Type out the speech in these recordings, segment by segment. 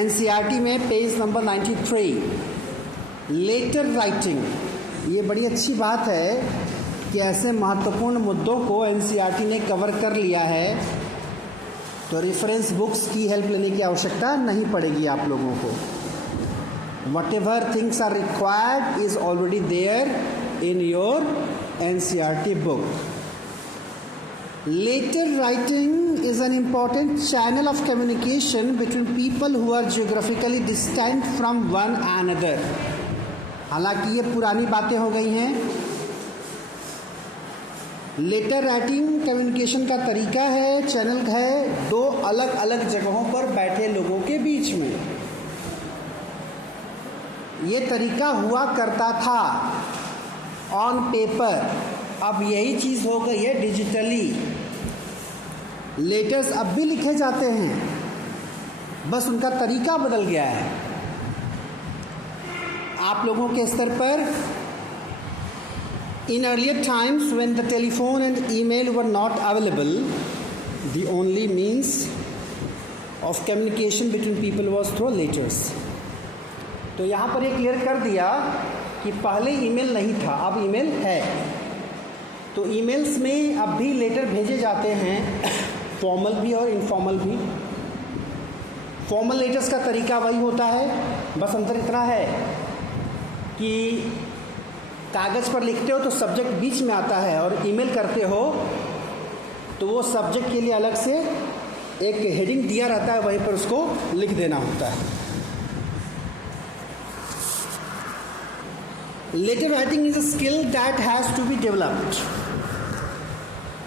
NCERT में page number 93, letter writing. ये बड़ी अच्छी बात है कि ऐसे महत्वपूर्ण मुद्दों को एनसीईआरटी ने कवर कर लिया है, तो रेफरेंस बुक्स की हेल्प लेने की आवश्यकता नहीं पड़ेगी आप लोगों को। Whatever things are required is already there in your NCERT book. Letter writing is an important channel of communication between people who are geographically distant from one another. हालांकि ये पुरानी बातें हो गई हैं। लेटर राइटिंग कम्युनिकेशन का तरीका है, चैनल है दो अलग अलग जगहों पर बैठे लोगों के बीच में। ये तरीका हुआ करता था ऑन पेपर, अब यही चीज़ हो गई है डिजिटली। लेटर्स अब भी लिखे जाते हैं, बस उनका तरीका बदल गया है। आप लोगों के स्तर पर in earlier times when the telephone and email were not available, the only means of communication between people was through letters. तो यहाँ पर ये क्लियर कर दिया कि पहले ईमेल नहीं था, अब ईमेल है। तो ईमेल्स में अब भी लेटर भेजे जाते हैं, फॉर्मल भी और इनफॉर्मल भी। फॉर्मल लेटर्स का तरीका वही होता है, बस अंतर इतना है कि कागज़ पर लिखते हो तो सब्जेक्ट बीच में आता है, और ईमेल करते हो तो वो सब्जेक्ट के लिए अलग से एक हेडिंग दिया रहता है, वहीं पर उसको लिख देना होता है। Letter writing is a skill that has to be developed.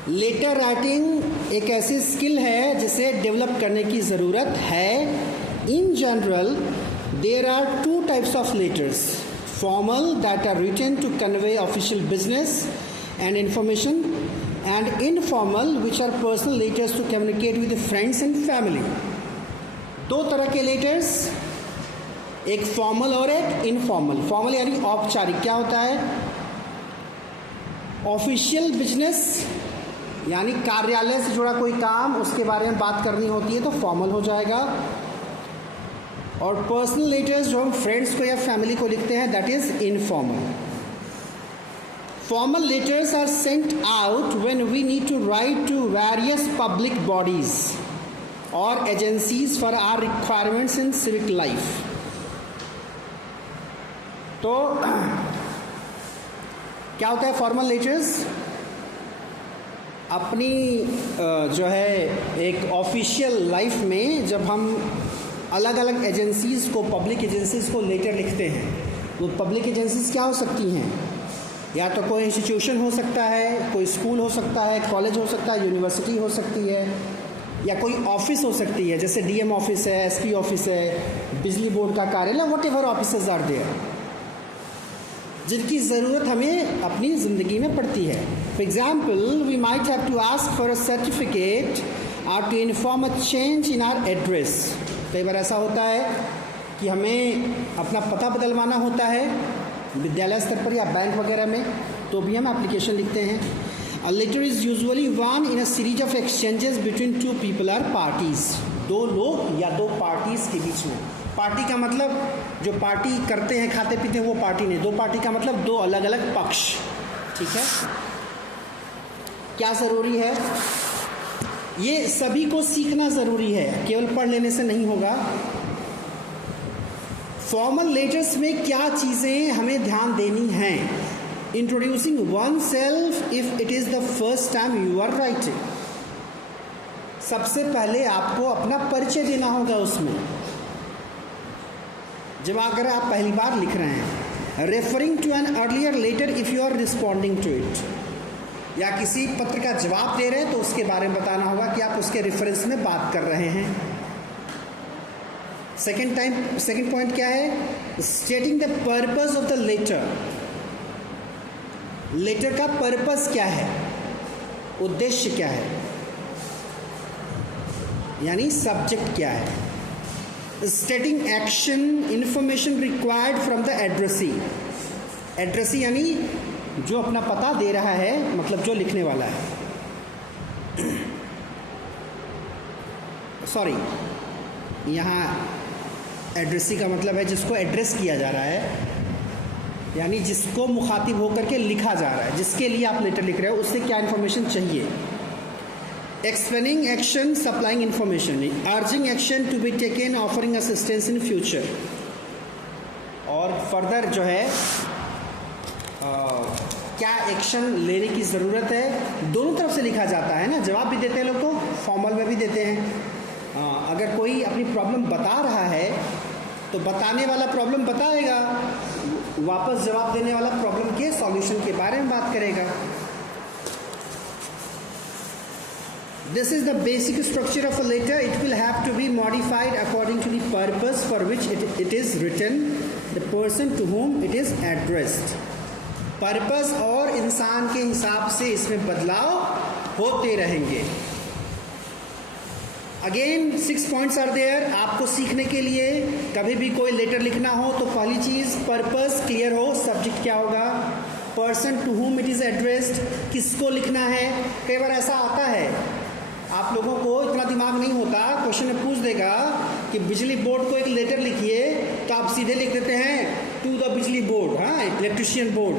Letter writing एक ऐसी स्किल है जिसे डेवलप करने की ज़रूरत है। In general there are two types of letters, formal that are written to convey official business and information, and informal which are personal letters to communicate with the friends and family. दो तरह के letters, एक formal और एक informal. Formal यानी औपचारिक। क्या होता है? ऑफिशियल बिजनेस यानी कार्यालय से जुड़ा कोई काम, उसके बारे में बात करनी होती है तो फॉर्मल हो जाएगा। और पर्सनल लेटर्स जो हम फ्रेंड्स को या फैमिली को लिखते हैं, that is informal. Formal letters are sent out when we need to write to various public bodies और agencies for our requirements in civic life. तो क्या होता है फॉर्मल लेटर्स? अपनी जो है एक ऑफिशियल लाइफ में जब हम अलग अलग एजेंसीज़ को, पब्लिक एजेंसीज़ को लेटर लिखते हैं, वो पब्लिक एजेंसीज़ क्या हो सकती हैं? या तो कोई इंस्टीट्यूशन हो सकता है, कोई स्कूल हो सकता है, कॉलेज हो सकता है, यूनिवर्सिटी हो सकती है, या कोई ऑफिस हो सकती है, जैसे डीएम ऑफिस है, एसपी ऑफिस है, बिजली बोर्ड का कार्यालय, whatever offices are there, जिनकी ज़रूरत हमें अपनी ज़िंदगी में पड़ती है। For example, we might have to ask for a certificate और to inform a change in our address. कई बार ऐसा होता है कि हमें अपना पता बदलवाना होता है विद्यालय स्तर पर या बैंक वगैरह में, तो भी हम एप्लीकेशन लिखते हैं। A letter is usually one in a series of exchanges between two people or parties. दो लोग या दो पार्टीज़ के बीच में। पार्टी का मतलब जो पार्टी करते हैं, खाते पीते हैं, वो पार्टी नहीं। दो पार्टी का मतलब दो अलग अलग पक्ष। ठीक है? क्या ज़रूरी है? ये सभी को सीखना ज़रूरी है, केवल पढ़ लेने से नहीं होगा। फॉर्मल लेटर्स में क्या चीज़ें हमें ध्यान देनी हैं? Introducing oneself if it is the first time you are writing. सबसे पहले आपको अपना परिचय देना होगा उसमें, जब अगर आप पहली बार लिख रहे हैं। Referring to an earlier letter if you are responding to it, या किसी पत्र का जवाब दे रहे हैं तो उसके बारे में बताना होगा कि आप उसके रेफरेंस में बात कर रहे हैं। सेकेंड पॉइंट क्या है? Stating the purpose of the letter. Letter का पर्पस क्या है, उद्देश्य क्या है, यानी सब्जेक्ट क्या है। Stating action information required from the addressee. Addressee यानी जो अपना पता दे रहा है, मतलब जो लिखने वाला है। सॉरी, यहाँ एड्रेसी का मतलब है जिसको एड्रेस किया जा रहा है, यानी जिसको मुखातिब होकर के लिखा जा रहा है, जिसके लिए आप लेटर लिख रहे हो, उससे क्या इन्फॉर्मेशन चाहिए। Explaining action, supplying information, urging action to be taken, offering assistance in future. और फर्दर जो है क्या एक्शन लेने की ज़रूरत है, दोनों तरफ से लिखा जाता है ना। जवाब भी देते हैं लोग, को फॉर्मल में भी देते हैं। अगर कोई अपनी प्रॉब्लम बता रहा है तो बताने वाला प्रॉब्लम बताएगा, वापस जवाब देने वाला प्रॉब्लम के सॉल्यूशन के बारे में बात करेगा। This is the basic structure of a letter. It will have to be modified according to the purpose for which it is written, the person to whom it is addressed. Purpose और इंसान के हिसाब से इसमें बदलाव होते रहेंगे। Again 6 points are there. आपको सीखने के लिए कभी भी कोई लेटर लिखना हो तो पहली चीज़ पर्पस क्लियर हो, सब्जेक्ट क्या होगा, person to whom it is addressed, किसको लिखना है। कई बार ऐसा आता है आप लोगों को इतना दिमाग नहीं होता, क्वेश्चन में पूछ देगा कि बिजली बोर्ड को एक लेटर लिखिए, तो आप सीधे लिख देते हैं टू द बिजली बोर्ड, हाँ इलेक्ट्रिशियन बोर्ड।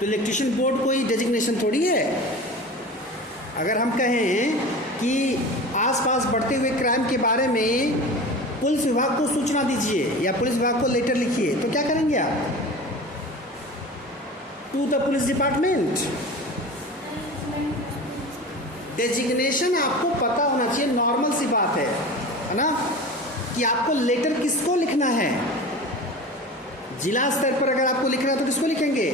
तो इलेक्ट्रिशियन बोर्ड कोई डेजिग्नेशन थोड़ी है। अगर हम कहें कि आसपास बढ़ते हुए क्राइम के बारे में पुलिस विभाग को सूचना दीजिए या पुलिस विभाग को लेटर लिखिए, तो क्या करेंगे आप, to the police department. Designation आपको पता होना चाहिए, नॉर्मल सी बात है ना, कि आपको लेटर किसको लिखना है। जिला स्तर पर अगर आपको लिखना है तो किसको लिखेंगे।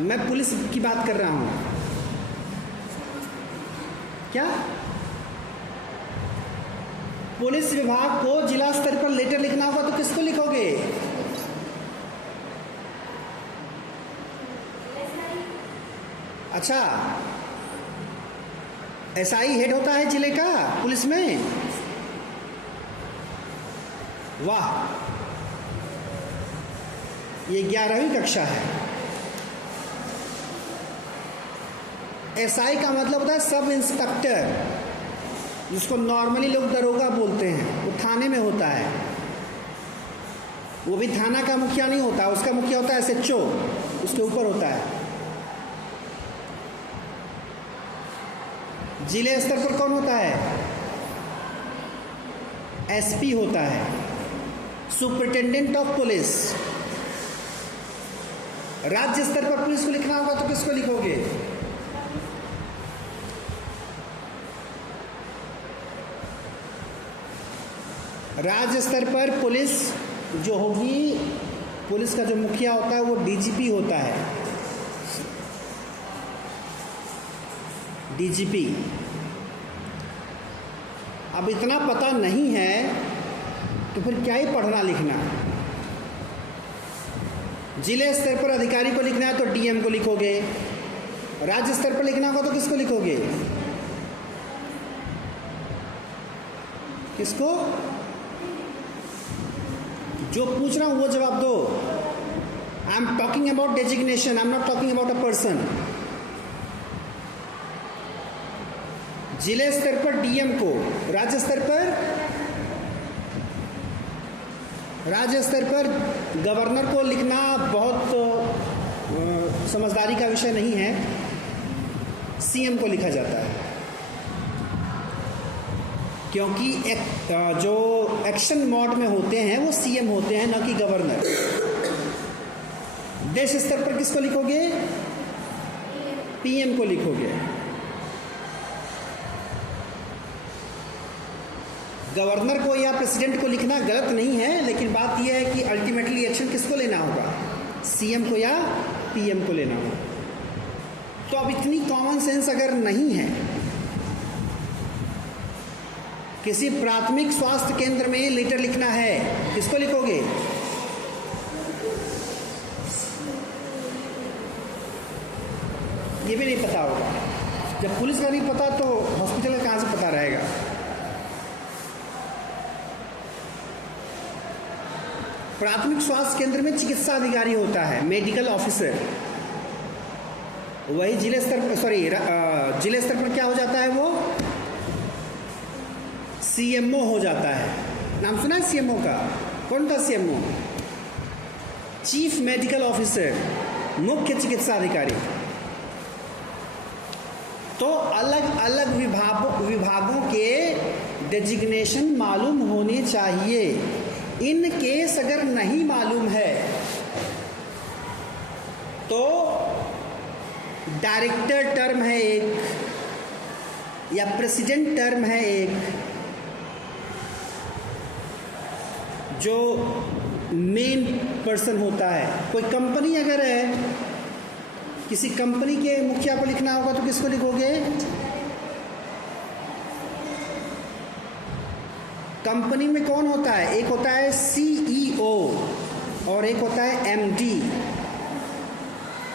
मैं पुलिस की बात कर रहा हूं, क्या पुलिस विभाग को जिला स्तर पर लेटर लिखना होगा तो किसको लिखोगे। अच्छा, एसआई हेड होता है जिले का पुलिस में। वाह, ये 11वीं कक्षा है। एसआई का मतलब होता है सब इंस्पेक्टर, जिसको नॉर्मली लोग दरोगा बोलते हैं। वो थाने में होता है, वो भी थाना का मुखिया नहीं होता, उसका मुखिया होता है एसएचओ, उसके ऊपर होता है। जिले स्तर पर कौन होता है, एसपी होता है, सुपरिटेंडेंट ऑफ पुलिस। राज्य स्तर पर पुलिस को लिखना होगा तो किसको लिखोगे। राज्य स्तर पर पुलिस जो होगी, पुलिस का जो मुखिया होता है वो डीजीपी होता है, डीजीपी। अब इतना पता नहीं है तो फिर क्या ही पढ़ना लिखना। जिले स्तर पर अधिकारी को लिखना है तो डीएम को लिखोगे, राज्य स्तर पर लिखना होगा तो किसको लिखोगे, किसको। जो पूछ रहा हूं वो जवाब दो। I am talking about designation, I am not talking about a person. जिले स्तर पर डीएम को, राज्य स्तर पर गवर्नर को लिखना बहुत समझदारी का विषय नहीं है, सीएम को लिखा जाता है। क्योंकि जो एक्शन मोड में होते हैं वो सीएम होते हैं, न कि गवर्नर। देश स्तर पर किसको लिखोगे, पीएम को लिखोगे। गवर्नर को या प्रेसिडेंट को लिखना गलत नहीं है, लेकिन बात यह है कि अल्टीमेटली एक्शन किसको लेना होगा, सीएम को या पीएम को लेना होगा। तो अब इतनी कॉमन सेंस अगर नहीं है, किसी प्राथमिक स्वास्थ्य केंद्र में लेटर लिखना है, किसको लिखोगे, ये भी नहीं पता होगा। जब पुलिस का नहीं पता तो हॉस्पिटल का कहाँ से पता रहेगा। प्राथमिक स्वास्थ्य केंद्र में चिकित्सा अधिकारी होता है, मेडिकल ऑफिसर। वही जिले स्तर पर, जिले स्तर पर क्या हो जाता है, वो सीएमओ हो जाता है। नाम सुना है सीएमओ का? कौन था सीएमओ? चीफ मेडिकल ऑफिसर, मुख्य चिकित्सा अधिकारी। तो अलग अलग विभागों के डेजिग्नेशन मालूम होने चाहिए। इन केस अगर नहीं मालूम है तो डायरेक्टर टर्म है एक या प्रेसिडेंट टर्म है एक, जो मेन पर्सन होता है। कोई कंपनी अगर है, किसी कंपनी के मुखिया को लिखना होगा तो किसको लिखोगे? कंपनी में कौन होता है? एक होता है सीईओ और एक होता है एमडी,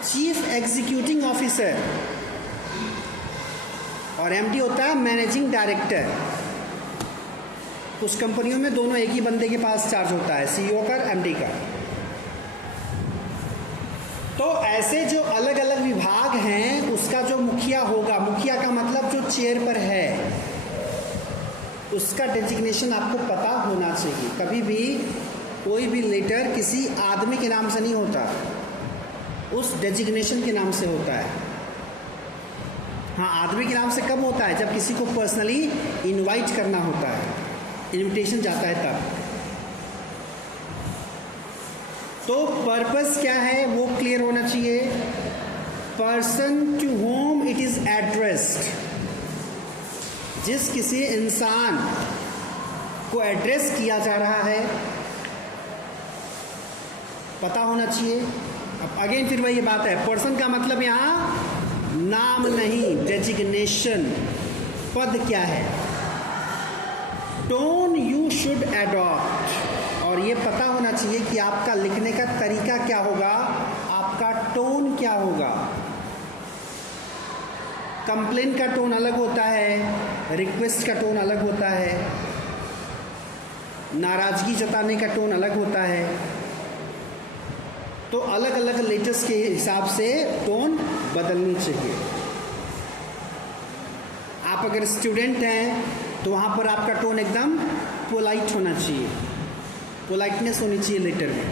चीफ एग्जीक्यूटिव ऑफिसर, और एमडी होता है मैनेजिंग डायरेक्टर। कुछ कंपनियों में दोनों एक ही बंदे के पास चार्ज होता है, सीईओ का, एमडी का। तो ऐसे जो अलग अलग विभाग हैं उसका जो मुखिया होगा, मुखिया का मतलब जो चेयर पर है, उसका डेजिग्नेशन आपको पता होना चाहिए। कभी भी कोई भी लेटर किसी आदमी के नाम से नहीं होता, उस डेजिग्नेशन के नाम से होता है। हाँ, आदमी के नाम से कब होता है? जब किसी को पर्सनली इनवाइट करना होता है, इनविटेशन जाता है तब। तो पर्पस क्या है वो क्लियर होना चाहिए। Person to whom it is addressed, जिस किसी इंसान को एड्रेस किया जा रहा है पता होना चाहिए। अब अगेन फिर वही बात है, पर्सन का मतलब यहाँ नाम नहीं, डेजिग्नेशन, पद क्या है। टोन यू शुड एडॉप्ट, और ये पता होना चाहिए कि आपका लिखने का तरीका क्या होगा, आपका टोन क्या होगा। कंप्लेन का टोन अलग होता है, रिक्वेस्ट का टोन अलग होता है, नाराजगी जताने का टोन अलग होता है। तो अलग अलग लेटर्स के हिसाब से टोन बदलनी चाहिए। आप अगर स्टूडेंट हैं तो वहाँ पर आपका टोन एकदम पोलाइट होना चाहिए, पोलाइटनेस होनी चाहिए लेटर में।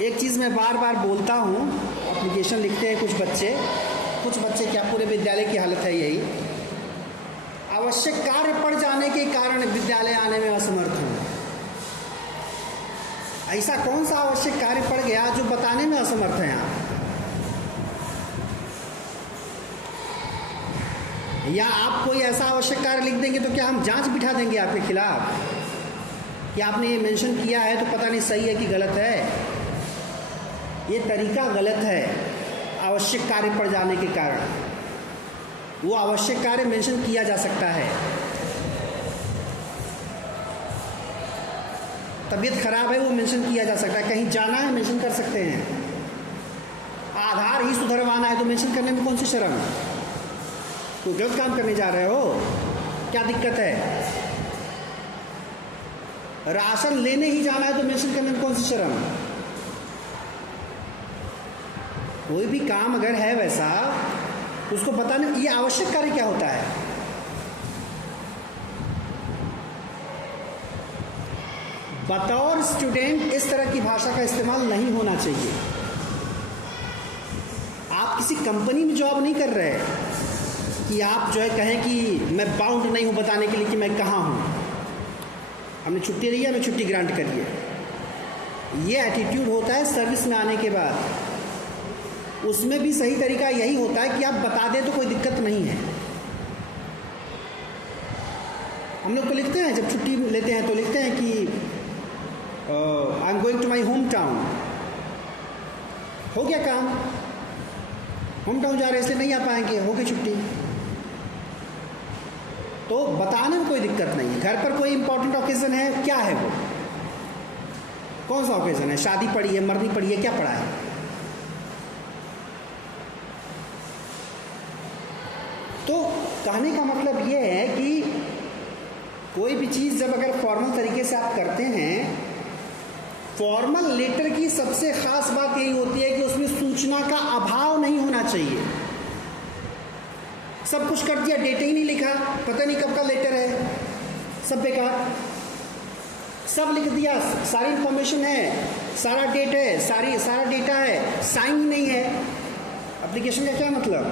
एक चीज़ मैं बार बार बोलता हूँ, एप्लीकेशन लिखते हैं कुछ बच्चे क्या, पूरे विद्यालय की हालत है यही, आवश्यक कार्य पड़ जाने के कारण विद्यालय आने में असमर्थ हूँ। ऐसा कौन सा आवश्यक कार्य पड़ गया जो बताने में असमर्थ है आप? या आप कोई ऐसा आवश्यक कार्य लिख देंगे तो क्या हम जांच बिठा देंगे आपके खिलाफ कि आपने ये मेंशन किया है तो पता नहीं सही है कि गलत है? ये तरीका गलत है। आवश्यक कार्य पड़ जाने के कारण वो आवश्यक कार्य मेंशन किया जा सकता है। तबीयत खराब है वो मेंशन किया जा सकता है, कहीं जाना है मेंशन कर सकते हैं, आधार ही सुधरवाना है तो मेंशन करने में कौन सी शर्म है? तो गलत काम करने जा रहे हो, क्या दिक्कत है? राशन लेने ही जाना है तो मेंशन करने में कौन सी शर्म? कोई भी काम अगर है वैसा उसको बताने, ये आवश्यक कार्य क्या होता है? बतौर स्टूडेंट इस तरह की भाषा का इस्तेमाल नहीं होना चाहिए। आप किसी कंपनी में जॉब नहीं कर रहे कि आप जो है कहें कि मैं बाउंड नहीं हूं बताने के लिए कि मैं कहाँ हूं, हमने छुट्टी ली है, हमें छुट्टी ग्रांट करिए। ये एटीट्यूड होता है सर्विस में आने के बाद। उसमें भी सही तरीका यही होता है कि आप बता दें तो कोई दिक्कत नहीं है। हम लोग तो लिखते हैं, जब छुट्टी लेते हैं तो लिखते हैं कि I am going to my hometown. हो गया काम, होम टाउन जा रहे हैं इसलिए नहीं आ पाएंगे, हो गई छुट्टी। तो बताने में कोई दिक्कत नहीं है। घर पर कोई इंपॉर्टेंट ओकेजन है, क्या है वो, कौन सा ओकेजन है? शादी पड़ी है, मरनी पड़ी है, क्या पड़ा है? तो कहने का मतलब ये है कि कोई भी चीज़ जब अगर फॉर्मल तरीके से आप करते हैं, फॉर्मल लेटर की सबसे खास बात यही होती है कि उसमें सूचना का अभाव नहीं होना चाहिए। सब कुछ कर दिया, डेट ही नहीं लिखा, पता नहीं कब का लेटर है, सब बेकार। सब लिख दिया, सारी इंफॉर्मेशन है, सारा डेट है, सारा डेटा है, साइन ही नहीं है। एप्लीकेशन का क्या मतलब?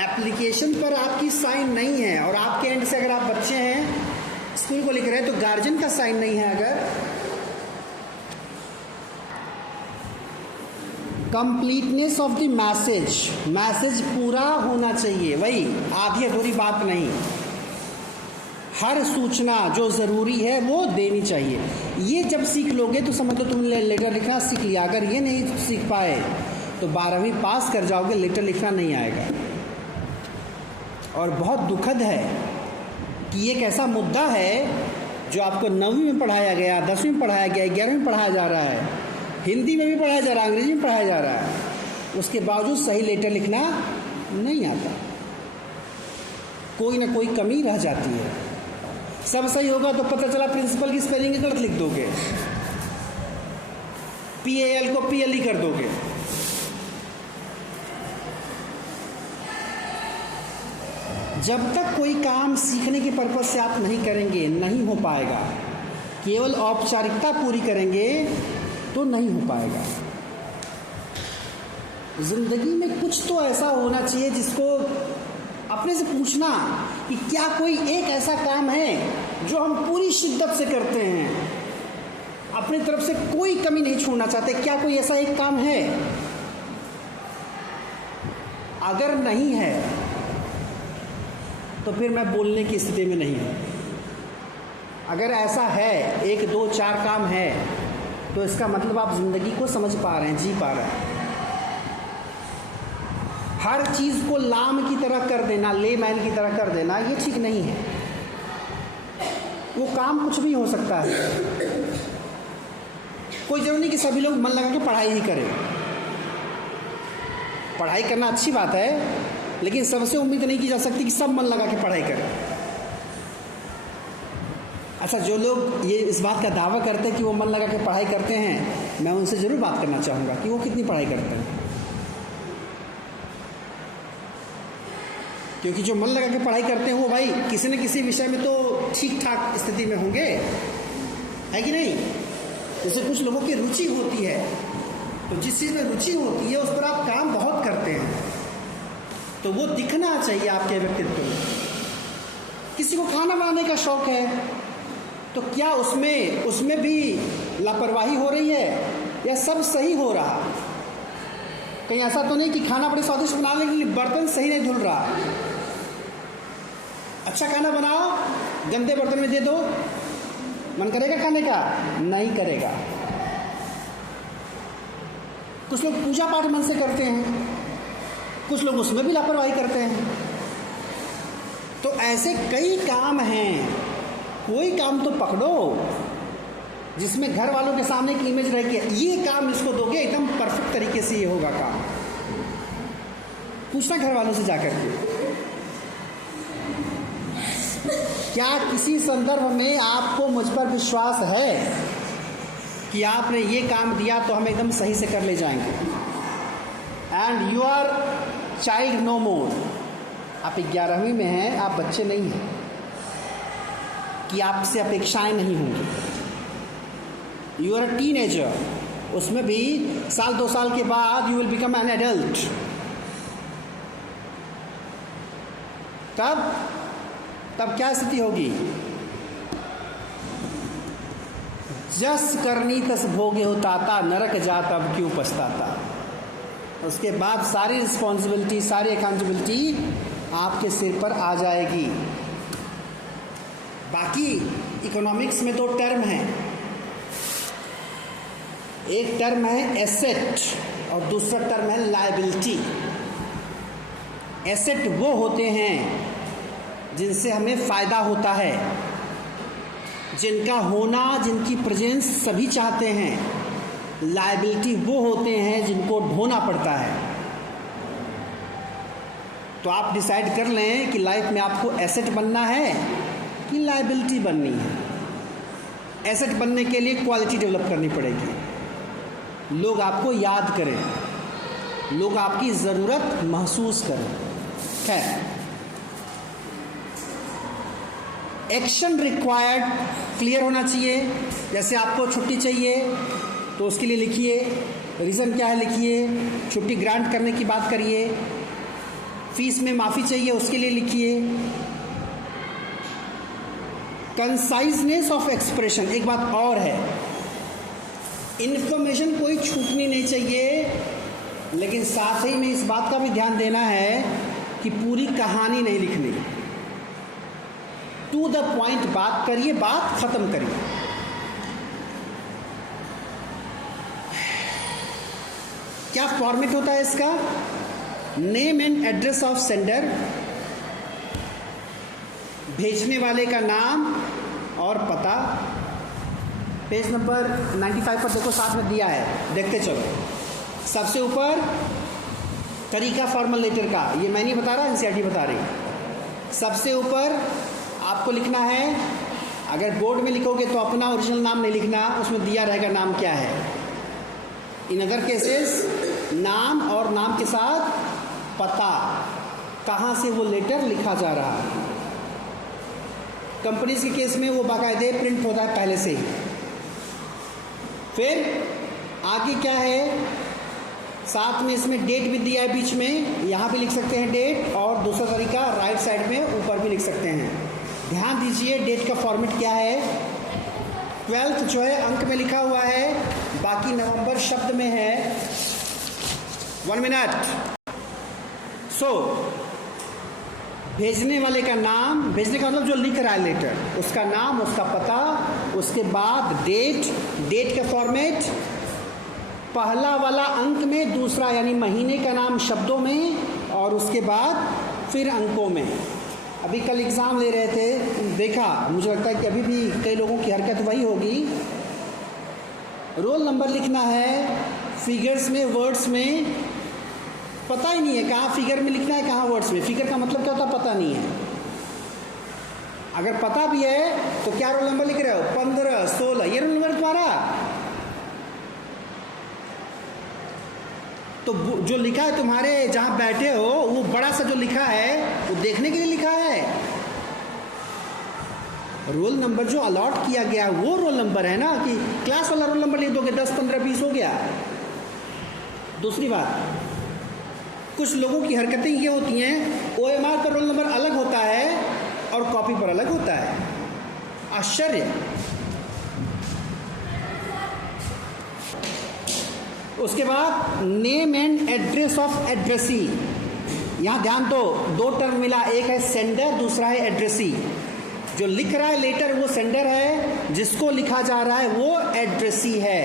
एप्लीकेशन पर आपकी साइन नहीं है, और आपके एंड से अगर आप बच्चे हैं स्कूल को लिख रहे हैं तो गार्जियन का साइन नहीं है। अगर कंप्लीटनेस ऑफ द मैसेज पूरा होना चाहिए, वही आधी अधूरी बात नहीं। हर सूचना जो ज़रूरी है वो देनी चाहिए। ये जब सीख लोगे तो समझ लो तुमने लेटर लिखना सीख लिया। अगर ये नहीं सीख पाए तो 12वीं पास कर जाओगे, लेटर लिखना नहीं आएगा। और बहुत दुखद है कि एक ऐसा मुद्दा है जो आपको 9वीं में पढ़ाया गया, 10वीं में पढ़ाया गया, 11वीं में पढ़ाया जा रहा है, हिंदी में भी पढ़ाया जा रहा है, अंग्रेजी में पढ़ाया जा रहा है, उसके बावजूद सही लेटर लिखना नहीं आता। कोई ना कोई कमी रह जाती है। सब सही होगा तो पता चला प्रिंसिपल की स्पेलिंग गलत लिख दोगे, PAL को PLE कर दोगे। जब तक कोई काम सीखने के पर्पज से आप नहीं करेंगे नहीं हो पाएगा। केवल औपचारिकता पूरी करेंगे तो नहीं हो पाएगा। जिंदगी में कुछ तो ऐसा होना चाहिए जिसको अपने से पूछना कि क्या कोई एक ऐसा काम है जो हम पूरी शिद्दत से करते हैं, अपनी तरफ से कोई कमी नहीं छोड़ना चाहते। क्या कोई ऐसा एक काम है? अगर नहीं है तो फिर मैं बोलने की स्थिति में नहीं हूं। अगर ऐसा है, 1 2 4 काम है, तो इसका मतलब आप जिंदगी को समझ पा रहे हैं, जी पा रहे हैं। हर चीज को लाम की तरह कर देना, लेमैन की तरह कर देना, ये ठीक नहीं है। वो काम कुछ भी हो सकता है। कोई जरूरी नहीं कि सभी लोग मन लगा के पढ़ाई ही करें। पढ़ाई करना अच्छी बात है, लेकिन सबसे उम्मीद नहीं की जा सकती कि सब मन लगा के पढ़ाई करें। अच्छा, जो लोग ये इस बात का दावा करते हैं कि वो मन लगा के पढ़ाई करते हैं, मैं उनसे ज़रूर बात करना चाहूँगा कि वो कितनी पढ़ाई करते हैं। क्योंकि जो मन लगा के पढ़ाई करते हैं वो भाई किसी न किसी विषय में तो ठीक ठाक स्थिति में होंगे, है कि नहीं? जैसे कुछ लोगों की रुचि होती है, तो जिस चीज़ में रुचि होती है उस पर आप काम बहुत करते हैं, तो वो दिखना चाहिए आपके व्यक्तित्व में। किसी को खाना बनाने का शौक है, तो क्या उसमें भी लापरवाही हो रही है या सब सही हो रहा? कहीं ऐसा तो नहीं कि खाना बड़े स्वादिष्ट बनाने के लिए बर्तन सही नहीं धुल रहा। अच्छा खाना बनाओ, गंदे बर्तन में दे दो, मन करेगा खाने का? नहीं करेगा। कुछ लोग पूजा पाठ मन से करते हैं, कुछ लोग उसमें भी लापरवाही करते हैं। तो ऐसे कई काम हैं, कोई काम तो पकड़ो जिसमें घर वालों के सामने एक इमेज रह के ये काम इसको दोगे एकदम परफेक्ट तरीके से ये होगा काम। पूछना घर वालों से जाकर के, क्या किसी संदर्भ में आपको मुझ पर विश्वास है कि आपने ये काम दिया तो हम एकदम सही से कर ले जाएंगे? And you are child no more. आप 11वीं में हैं, आप बच्चे नहीं हैं कि आपसे अपेक्षाएं नहीं होंगी। यू आर अ टीनेजर, उसमें भी 1-2 साल के बाद you will become an adult. तब क्या स्थिति होगी? जस करनी तस भोगे हो ताता, नरक जा तब क्यों पछताता। उसके बाद सारी रिस्पॉन्सिबिलिटी, सारी अकाउंटेबिलिटी आपके सिर पर आ जाएगी। बाकी इकोनॉमिक्स में 2 टर्म हैं, एक टर्म है एसेट और दूसरा टर्म है लायबिलिटी। एसेट वो होते हैं जिनसे हमें फ़ायदा होता है, जिनका होना, जिनकी प्रेजेंस सभी चाहते हैं। लायबिलिटी वो होते हैं जिनको ढोना पड़ता है। तो आप डिसाइड कर लें कि लाइफ में आपको एसेट बनना है कि लायबिलिटी बननी है। एसेट बनने के लिए क्वालिटी डेवलप करनी पड़ेगी, लोग आपको याद करें, लोग आपकी ज़रूरत महसूस करें। खैर, एक्शन रिक्वायर्ड क्लियर होना चाहिए। जैसे आपको छुट्टी चाहिए तो उसके लिए लिखिए, रीज़न क्या है लिखिए, छुट्टी ग्रांट करने की बात करिए, फीस में माफ़ी चाहिए उसके लिए लिखिए। कंसाइजनेस ऑफ एक्सप्रेशन, एक बात और है, इन्फॉर्मेशन कोई छूटनी नहीं चाहिए, लेकिन साथ ही में इस बात का भी ध्यान देना है कि पूरी कहानी नहीं लिखनी, टू द पॉइंट बात करिए, बात खत्म करिए। क्या फॉर्मेट होता है इसका? Name and address of sender, भेजने वाले का नाम और पता। पेज नंबर 95 पर देखो, साथ में दिया है, देखते चलो। सबसे ऊपर तरीका फॉर्मल लेटर का, ये मैं नहीं बता रहा, एनसीईआरटी बता रही। सबसे ऊपर आपको लिखना है, अगर बोर्ड में लिखोगे तो अपना ओरिजिनल नाम नहीं लिखना, उसमें दिया रहेगा नाम क्या है। इन अदर केसेस नाम और नाम के साथ पता, कहाँ से वो लेटर लिखा जा रहा है। कंपनीज के केस में वो बाकायदे प्रिंट होता है पहले से ही। फिर आगे क्या है, साथ में इसमें डेट भी दिया है बीच में, यहाँ भी लिख सकते हैं डेट, और दूसरा तरीका राइट साइड में ऊपर भी लिख सकते हैं। ध्यान दीजिए डेट का फॉर्मेट क्या है। 12th जो है अंक में लिखा हुआ है, बाकी नवंबर शब्द में है। 1 मिनट। सो भेजने वाले का नाम, भेजने का मतलब जो लिख रहा है लेटर, उसका नाम, उसका पता, उसके बाद डेट, डेट का फॉर्मेट, पहला वाला अंक में, दूसरा यानी महीने का नाम शब्दों में, और उसके बाद फिर अंकों में। अभी कल एग्ज़ाम ले रहे थे, देखा, मुझे लगता है कि अभी भी कई लोगों की हरकत वही होगी। रोल नंबर लिखना है, फिगर्स में, वर्ड्स में पता ही नहीं है कहाँ फिगर में लिखना है, कहाँ वर्ड्स में। फिगर का मतलब क्या होता है, पता नहीं है। अगर पता भी है तो क्या रोल नंबर लिख रहे हो, 15, 16, ये रोल नंबर तुम्हारा। तो जो लिखा है तुम्हारे जहाँ बैठे हो, वो बड़ा सा जो लिखा है वो देखने के लिए लिखा है। रोल नंबर जो अलॉट किया गया वो रोल नंबर है ना, कि क्लास वाला रोल नंबर लिख दोगे, 10, 15, 20 हो गया। दूसरी बात, कुछ लोगों की हरकतें ये होती हैं, OMR पर रोल नंबर अलग होता है और कॉपी पर अलग होता है। आश्चर्य। उसके बाद name and address of addressee. यहाँ ध्यान दो टर्म मिला, एक है सेंडर, दूसरा है एड्रेसी। जो लिख रहा है लेटर वो सेंडर है, जिसको लिखा जा रहा है वो एड्रेसी है।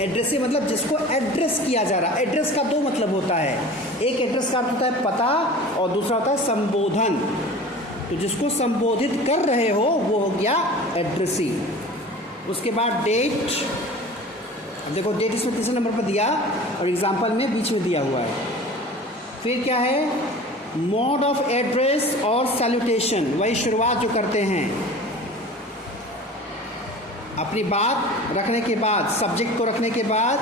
एड्रेसी मतलब जिसको एड्रेस किया जा रहा है। एड्रेस का 2 मतलब होता है, एक एड्रेस का होता है पता और दूसरा होता है संबोधन। तो जिसको संबोधित कर रहे हो वो हो गया एड्रेसी। उसके बाद डेट, अब देखो डेट इसमें तीसरे नंबर पर दिया और एग्जाम्पल में बीच में दिया हुआ है। फिर क्या है, मोड ऑफ एड्रेस और सैल्यूटेशन, वही शुरुआत जो करते हैं अपनी बात रखने के बाद, सब्जेक्ट को रखने के बाद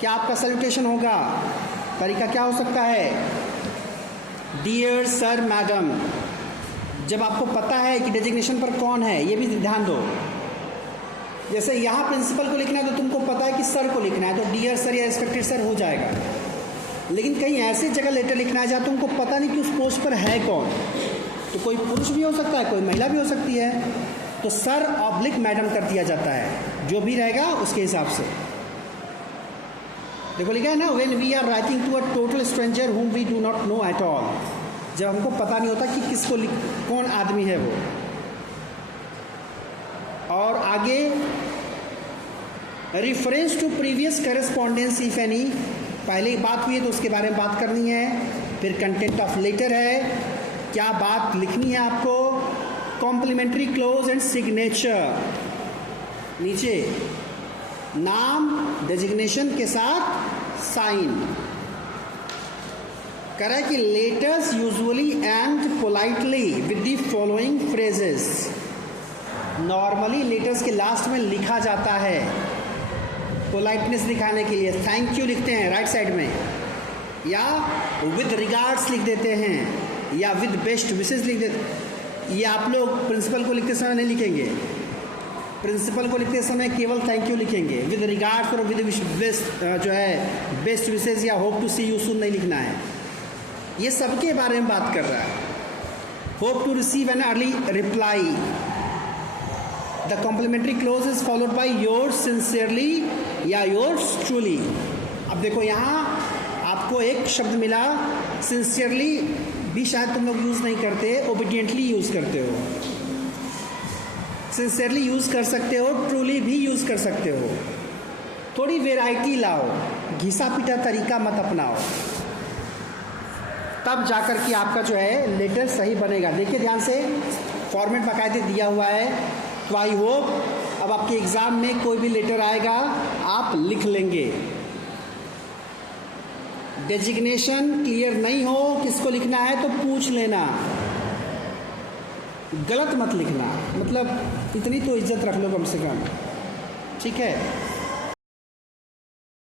क्या आपका सैल्यूटेशन होगा। तरीका क्या हो सकता है, डियर सर, मैडम। जब आपको पता है कि डेजिग्नेशन पर कौन है, ये भी ध्यान दो। जैसे यहाँ प्रिंसिपल को लिखना है तो तुमको पता है कि सर को लिखना है, तो डियर सर या रिस्पेक्टेड सर हो जाएगा। लेकिन कहीं ऐसी जगह लेटर लिखना है जहाँ तुमको पता नहीं कि उस पोस्ट पर है कौन, तो कोई पुरुष भी हो सकता है, कोई महिला भी हो सकती है, तो सर ऑब्लिक मैडम कर दिया जाता है, जो भी रहेगा उसके हिसाब से। देखो लिखा है ना, when we are writing to a total stranger whom we do not know at all. जब हमको पता नहीं होता कि किसको कौन आदमी है वो। और आगे reference to previous correspondence if any, पहले बात हुई है तो उसके बारे में बात करनी है। फिर कंटेंट ऑफ लेटर है, क्या बात लिखनी है आपको। कॉम्प्लीमेंट्री क्लोज एंड सिग्नेचर, नीचे नाम डेजिग्नेशन के साथ साइन। कह रहा है कि letters usually and politely with the following phrases. Normally letters के लास्ट में लिखा जाता है पोलाइटनेस दिखाने के लिए, थैंक यू लिखते हैं राइट साइड में, या विद रिगार्ड्स लिख देते हैं, या विद बेस्ट विशेस लिख देते। ये आप लोग प्रिंसिपल को लिखते समय नहीं लिखेंगे। प्रिंसिपल को लिखते समय केवल थैंक यू लिखेंगे। विद रिगार्ड्स और विद बेस्ट जो है बेस्ट विशेस या hope to see you soon नहीं लिखना है। ये सबके बारे में बात कर रहा है। Hope to receive an early reply. The complimentary close is followed by yours sincerely या योर्स ट्रूली। अब देखो यहाँ आपको एक शब्द मिला, सिंसियरली भी शायद तुम लोग यूज़ नहीं करते, ओबीडियंटली यूज़ करते हो। सिंसियरली यूज़ कर सकते हो, ट्रूली भी यूज़ कर सकते हो। थोड़ी वेराइटी लाओ, घिसा पिटा तरीका मत अपनाओ, तब जाकर के आपका जो है लेटर सही बनेगा। देखिए ध्यान से, फॉर्मेट बाकायदे दिया हुआ है। तो आई होप अब आपके एग्ज़ाम में कोई भी लेटर आएगा आप लिख लेंगे। डेजिग्नेशन क्लियर नहीं हो किसको लिखना है तो पूछ लेना, गलत मत लिखना। मतलब इतनी तो इज्जत रख लो कम से कम, ठीक है।